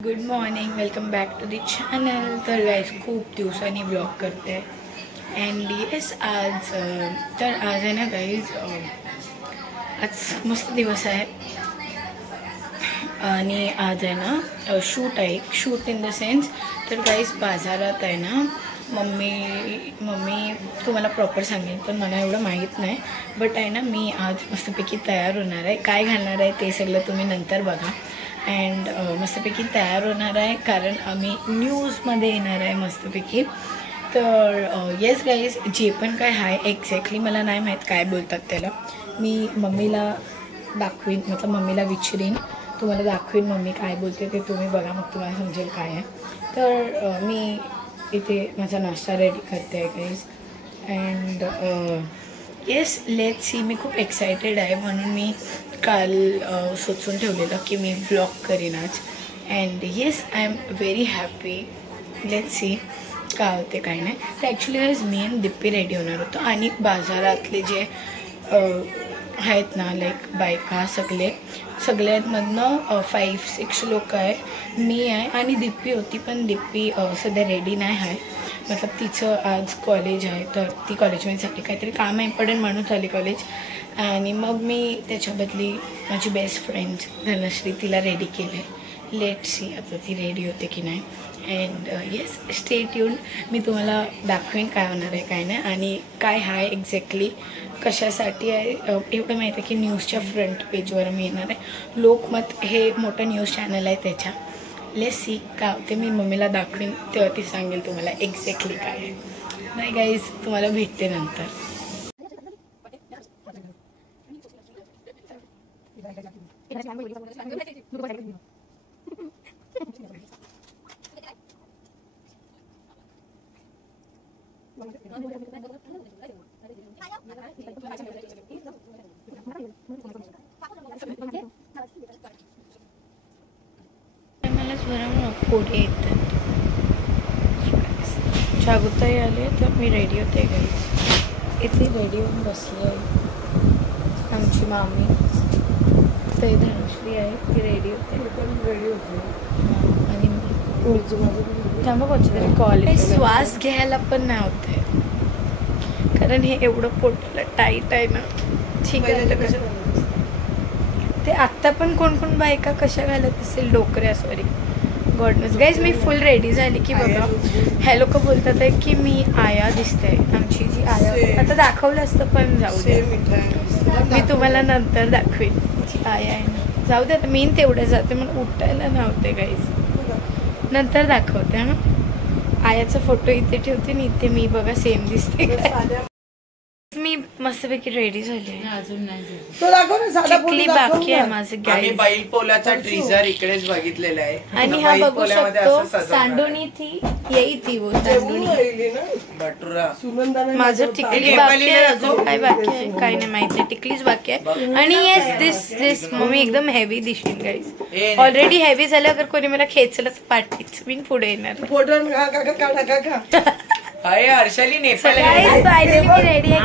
Good morning, welcome back to the channel. तर guys खूप दिवसांनी ब्लॉग करते अँड येस आज आहे ना गाईज, आज मस्त दिवस आहे आणि आज आहे ना शूट आहे. शूट इन द सेन्स तर गाईज बाजारात आहे ना मम्मी तुम्हाला प्रॉपर सांगेन पण मला एवढं माहीत नाही. बट आहे ना मी आज मस्तपैकी तयार होणार आहे. काय घालणार आहे ते सगळं तुम्ही नंतर बघा. अँड मस्तपैकी तयार होणार आहे कारण आम्ही न्यूजमध्ये येणार आहे मस्तपैकी. तर येस गाईज, जे पण काय आहे एक्झॅक्टली मला नाही माहीत काय बोलतात त्याला. मी मम्मीला दाखवीन, मतलब मम्मीला विचारीन, तुम्हाला दाखवीन मम्मी काय बोलते ते तुम्ही बघा, मग तुम्हाला समजेल काय आहे. तर मी इथे माझा नाश्ता रेडी करते आहे guys. And yes let's see, मी खूप एक्सायटेड आहे म्हणून मी काल सोचून ठेवलेलं की मी व्लॉग करीन आज. And yes I am very happy. Let's see काय होते काय नाही. तर ॲक्च्युली आज मी आणि दिप्पी रेडी होणार होतो आणि बाजारातले जे आहेत ना लाईक बायका सगळ्यांमधनं 5-6 लोक आहे. मी आहे आणि दिप्पी होती, पण दिप्पी सध्या रेडी नाही आहे. मतलब तिचं आज कॉलेज आहे तर ती कॉलेजमध्ये झाली, काहीतरी काम आहे इम्पॉर्टंट म्हणून झाली कॉलेज. आणि मग मी त्याच्या बदली माझी बेस्ट फ्रेंड धनश्री तिला रेडी केले. लेट सी आता ती रेडी होते की नाही. अँड येस स्टे ट्यून, मी तुम्हाला दाखवेन काय होणार आहे काय नाही आणि काय आहे एक्झॅक्टली कशासाठी आहे. एवढं माहीत आहे की न्यूजच्या फ्रंट पेजवर मी येणार आहे. लोकमत हे मोठं न्यूज चॅनल आहे त्याच्या. लेट्स सी काय होते. मी मम्मीला दाखवीन तेव्हा ती सांगेल तुम्हाला एक्झॅक्टली काय आहे. नाही गाईज, तुम्हाला भेटते नंतर. मला स्वरा पुढे येतात. जागृताई आले तर मी रेडी होते गाईज. इथे रेडी होऊन बसली आहे आमची मामी. तर धनश्री आहे ती रेडी होते आणि थांबा कोणत्या तरी कॉलेज श्वास घ्यायला पण नाही होते कारण हे एवढं पोटाला टाईट आहे ना. ठीक आहे, ते आत्ता पण कोण कोण बायका कशा घालत असेल डोकऱ्या. सॉरी गॉडनेस गाईज, मी फुल रेडी झाली की बघा. ह्या लोक बोलतात आहे की मी आया दिसते. आमची जी आया आता दाखवलं असतं पण जाऊ दे, मी तुम्हाला नंतर दाखवेन. जी आया आहे ना, जाऊ दे आता. मी तेवढं जाते मला उठायला नव्हते गाईज, नंतर दाखवते. ना आयाचा फोटो इथे ठेवते आणि इथे मी बघा सेम दिसते. मी मस्तपैकी रेडी झाली आहे. अजून नाही बाकी आहे माझं. बैल पोलाचा ट्रीजर इकडेच बघितलेला आहे आणि हा बघू शकतो सांडोनी थी येई थी वो सांडोनी बटुरा. माझं टिकली बाकी आहे. अजून काय बाकी आहे काय नाही माहिती. टिकलीच बाकी आहे. आणि येस दिस मम्मी एकदम हेवी दिसतील गाईज. ऑलरेडी हेवी झालं. अगर कोणी मला खेचलं तर पाठीच मी पुढे येणार. हर्षाली नेपाळ रेडी आहे.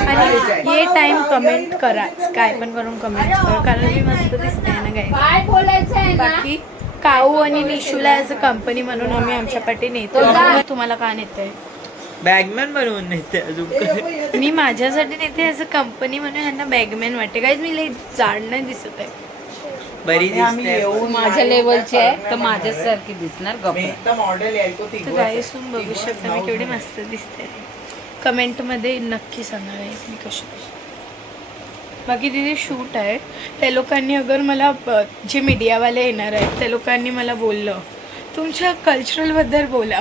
आणि ये टाइम कमेंट करा, काय पण करून कमेंट करा कारण मी मस्त दिसते ना गाईज. बाकी काऊ आणि निशूला ऍज अ कंपनी म्हणून आम्ही आमच्या पाठी नेतो. तुम्हाला का नेते? बॅगमॅन बनवून नेते. अजून मी माझ्यासाठी नेते ऍज अ कंपनी म्हणून. ह्यांना बॅगमॅन वाटते गाईज. मी लई जाड नाही दिसत आहे. बरी माझ्या लेवलची आहे तर माझ्यासारखी दिसणार. गाईज तुम्ही बघू शकता मी केवढी मस्त दिसते. कमेंट मध्ये नक्की सांगा गाईज मी कशी. बाकी तिथे शूट आहे. त्या लोकांनी अगर मला जे मीडियावाले येणार आहेत त्या लोकांनी मला बोललं तुमच्या कल्चरल बद्दल बोला.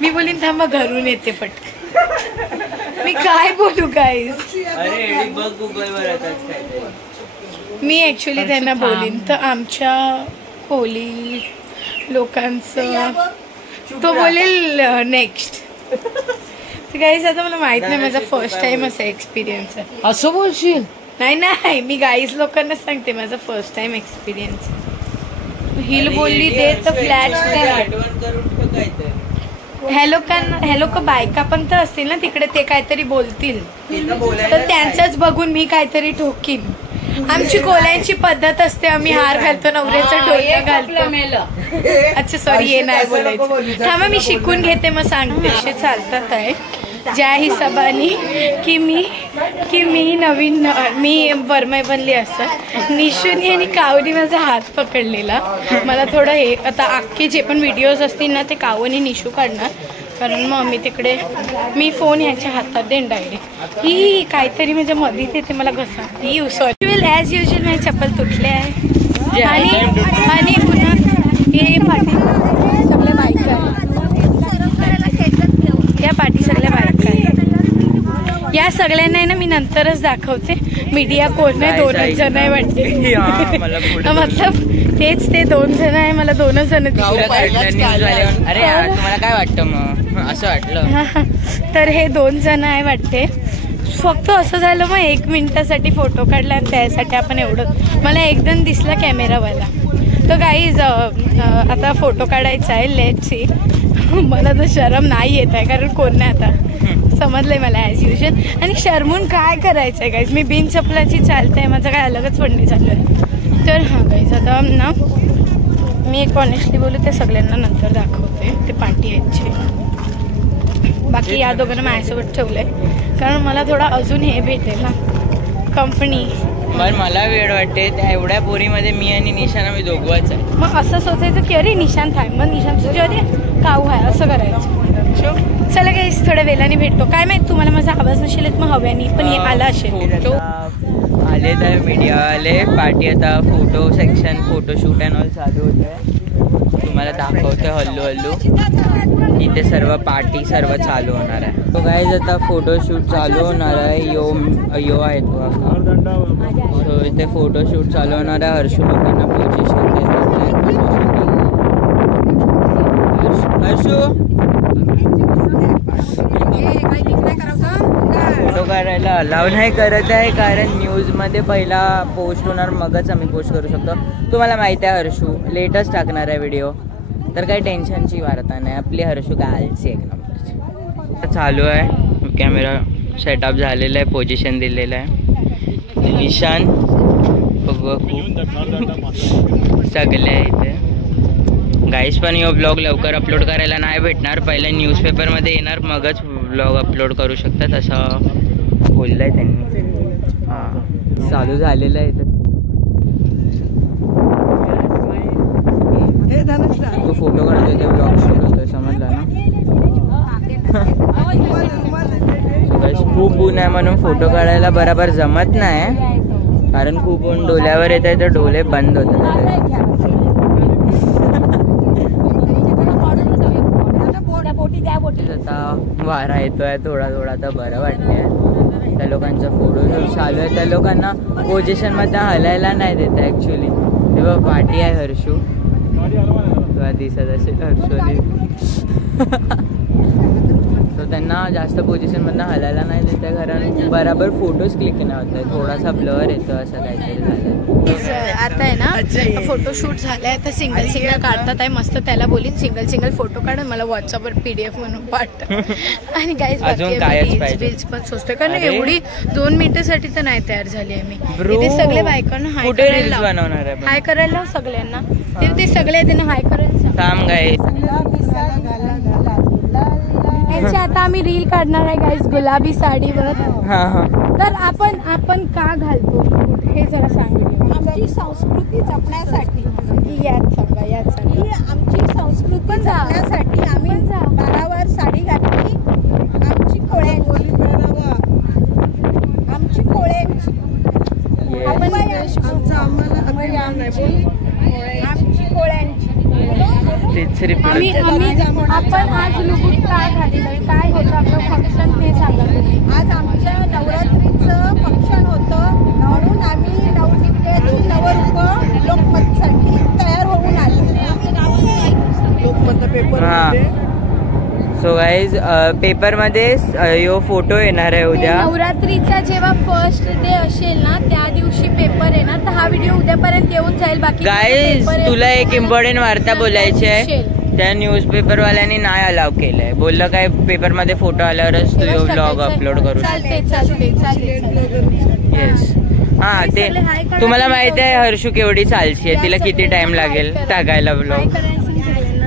मी बोलीन थांबा घरून येते पटकन. मी काय बोलू गाईज. मी ॲक्च्युली त्यांना बोलीन तर आमच्या कोली लोकांचं तो बोलेल नेक्स्ट. तर गाईज आता मला माहित नाही, माझा फर्स्ट टाइम असा एक्सपिरियन्स आहे. असं बोलशील? नाही मी गाईज लोकांना सांगते माझा फर्स्ट टाइम एक्सपिरियन्स. हिल बोलली ते तर फ्लॅट. ह्या लोक बायका पण तर असतील ना तिकडे, ते काहीतरी बोलतील तर त्यांचंच बघून मी काहीतरी ठोकीन. आमची कोल्यांची पद्धत असते, आम्ही हार घालतो, नवऱ्याचं डोलं घालतो. अच्छा सॉरी, हे नाही बोलायचं. थांबा मी शिकून घेते मग सांगते. असे चालतात आहे ज्या हिशोबाने की मी नवीन मी वरमाई बनली असं. निशूनी आणि कावनी माझा हात पकडलेला. मला थोडं हे आता अख्खे जे पण व्हिडिओज असतील ना ते काव आणि निशू काढणार, कारण मग मी तिकडे मी फोन ह्याच्या हातात देईन डायरेक्ट. ही काहीतरी म्हणजे मध्ये येते मला घसा. ही सॉरी वेल ॲज युजल माझी चप्पल तुटले आहे. आणि पुन्हा हे पाठी सगळ्या बायका आहे, या पाठी सगळ्या बायका आहे. या सगळ्यांना आहे ना मी नंतरच दाखवते. मीडिया कोण आहे, 2च जण आहे वाटते. मतलब तेच ते 2 जण आहे, मला 2च जण दिसले. अरे तुम्हाला काय वाटतं मग असं वाटलं? तर हे 2 जण आहे वाटते. फक्त असं झालं मग 1 मिनिटासाठी फोटो काढला आणि त्यासाठी आपण एवढं मला एकदम दिसला कॅमेरावाला. तो गाईज आता फोटो काढायचा आहे. Let's see. मला तर शरम नाही येत आहे कारण कोण नाही आता समजलंय मला ॲज युजल. आणि शरमून काय करायचं आहे गाईज, मी बिन चपलाची चालते आहे, माझं काय अलगच पडणे चालू आहे. तर हां गाईज आता ना मी एक ऑनेस्टली बोलू ते सगळ्यांना नंतर दाखवते ते पार्टी यायचे. बाकी या दोघांना माझ्यासोबत ठेवलंय कारण मला थोडा अजून हे भेटेल ना कंपनी. पण मला वेळ वाटते त्या एवढ्या पोरीमध्ये मी आणि निशान आम्ही दोघंच आहे. मग असं सोचायचं की अरे निशांत आहे, मग निशांत तुझ्या अरे काऊ आहे असं करायचं. चला गाईस थोड्या वेळाने भेटतो. काय माहित तुम्हाला माझा आवाज नसेल येत मग हव्यानी, पण हे आला असेल. आले तर मीडिया आले. पार्टी आता photo section photoshoot and all चालू होते. तुम्हाला दाखवते हल्लू इथे सर्व पार्टी सर्व चालू होणार आहे. तो गाईज आता फोटोशूट चालू होणार आहे. यो आहे तो सो इथे फोटोशूट चालू होणार आहे. हर्षू लोकांना पोझिशन देत. हर्षू फोटो काढायला अलाव नाही करत आहे कारण न्यूजमध्ये पहिला पोस्ट होणार मगच आम्ही पोस्ट करू शकतो. तुम्हाला माहिती आहे हर्षू लेटेस्ट टाकणार आहे व्हिडिओ, तर काही टेन्शनची वार्ता नाही. आपली हर्षू गालची एक नंबरची. चालू आहे कॅमेरा सेटअप झालेला आहे, पोझिशन दिलेलं आहे. निशान सगळे इथे गाईस. पण यो ब्लॉग लवकर अपलोड करायला नाही भेटणार, पहिले न्यूजपेपरमध्ये येणार मगच ब्लॉग अपलोड करू शकतात असं बोललं आहे त्यांनी. हां चालू झालेलं आहे इथं. तू फोटो काढतोय ते ब्लॉग शूट होतोय समजला ना. खूप ऊन आहे म्हणून फोटो काढायला बरोबर जमत नाही कारण खूप ऊन डोल्यावर येत आहे तर डोळे बंद होतात. आता वारा येतोय थोडा थोडा तर बरं वाटतंय. त्या लोकांचा फोटोशूट चालू आहे. त्या लोकांना पोझिशन मध्ये हलायला नाही देत ऍक्च्युली. तेव्हा पार्टी आहे हर्षू तुला दिसत असेल हर्षूने. तो त्यांना जास्त पोझिशन मधनं हलायला नाही देत आहे कारण बराबर फोटोज क्लिक नाही होत आहे. थोडासा ब्लर येतो असं काहीतरी झालं. आता आहे ना फोटोशूट झालाय तर सिंगल काढतात आहे मस्त. त्याला बोलीन सिंगल फोटो काढून मला व्हॉट्सअपवर PDF म्हणून पाठव. आणि गाईज बिल्स पण सोचतोय कारण एवढी 2 मिनिटासाठी तर नाही तयार झाली आहे मी. तिथे सगळे बायकांना हाय करायला सगळ्यांना ते सगळे त्यांना हाय करायला. आता आम्ही रील काढणार आहे गाईज गुलाबी साडीवर. तर आपण का घालतो हे जरा सांगू. आमची संस्कृती जपण्यासाठी यात सांगा. आमची संस्कृती जपण्यासाठी आम्ही दारावर साडी घातली. आमची कोळ्यांची आपण आज लुगूट का घातलं, काय होतं आपलं फंक्शन ते सांगा. आज आमचं नवरात्रीचं फंक्शन होतं म्हणून आम्ही नवनित्याची नवरूप लोकमतसाठी तयार होऊन आलो. लोकमत पेपर सो गाईज पेपरमध्ये यो फोटो येणार आहे उद्या. नवरात्रीचा जेव्हा फर्स्ट डे असेल ना त्या दिवशी पेपर येणार. तर हा व्हिडिओ उद्यापर्यंत येऊन जाईल. बाकी गाईज तुला एक इम्पॉर्टंट वार्ता बोलायची आहे. त्या न्यूजपेपरवाल्यांनी नाही अलाव केलंय. बोललं काय पेपरमध्ये फोटो आल्यावरच तू ब्लॉग अपलोड करू शकतो. चालते. येस हा ते तुम्हाला माहिती आहे हर्षू केवढी चालशी आहे, तिला किती टाइम लागेल टाकायला ब्लॉग.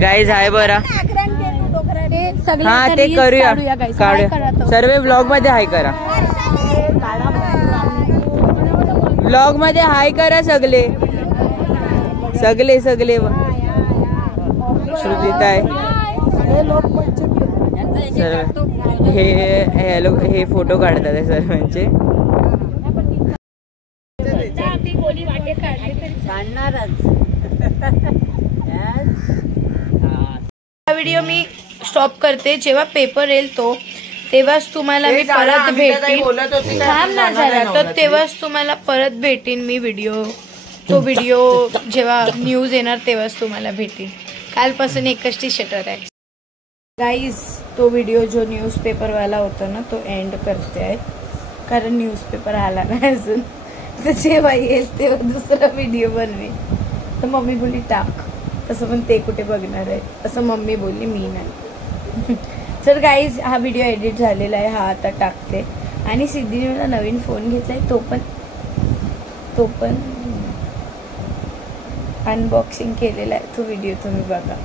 गाईज हाय बरा. हा ते करूया काढूया सर्व ब्लॉग मध्ये हाय करा. ब्लॉग मध्ये हाय करा सगळे सगळे सगळे. श्रुतीता आहे सर्व हे फोटो काढतात आहे सर्वांचे. हा व्हिडिओ मी स्टॉप करते. जेव्हा पेपर येईल तेव्हाच तुम्हाला मी परत भेटेन. थांब ना जरा. तर तेव्हाच तुम्हाला परत भेटेन मी व्हिडिओ. तो व्हिडिओ जेव्हा न्यूज येणार तेव्हाच तुम्हाला भेटेन. कालपासून एकच टी शर्टर आहे गाईज. तो व्हिडिओ जो न्यूजपेपरवाला होता ना तो एंड करते आहे, कारण न्यूजपेपर आला नाही अजून. तर जेव्हा येईल तेव्हा दुसरा व्हिडिओ बनवेन. तर मम्मी बोलली टाक. तसं पण ते कुठे बघणार आहे असं मम्मी बोलली, मी नाही. तर गाईज हा व्हिडिओ एडिट झालेला आहे, हा आता टाकते. आणि सिद्धीने मला नवीन फोन घेतलाय, तो पण अनबॉक्सिंग केलेला आहे. तो व्हिडिओ तुम्ही बघा.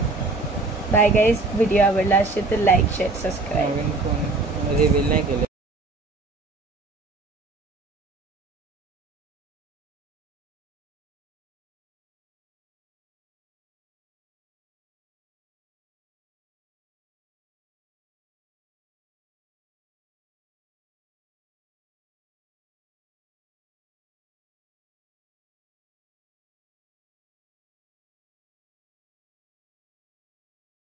Bye guys. व्हिडिओ आवडला असेल तर लाईक शेअर सबस्क्राईब. रिव्हील नाही केलं.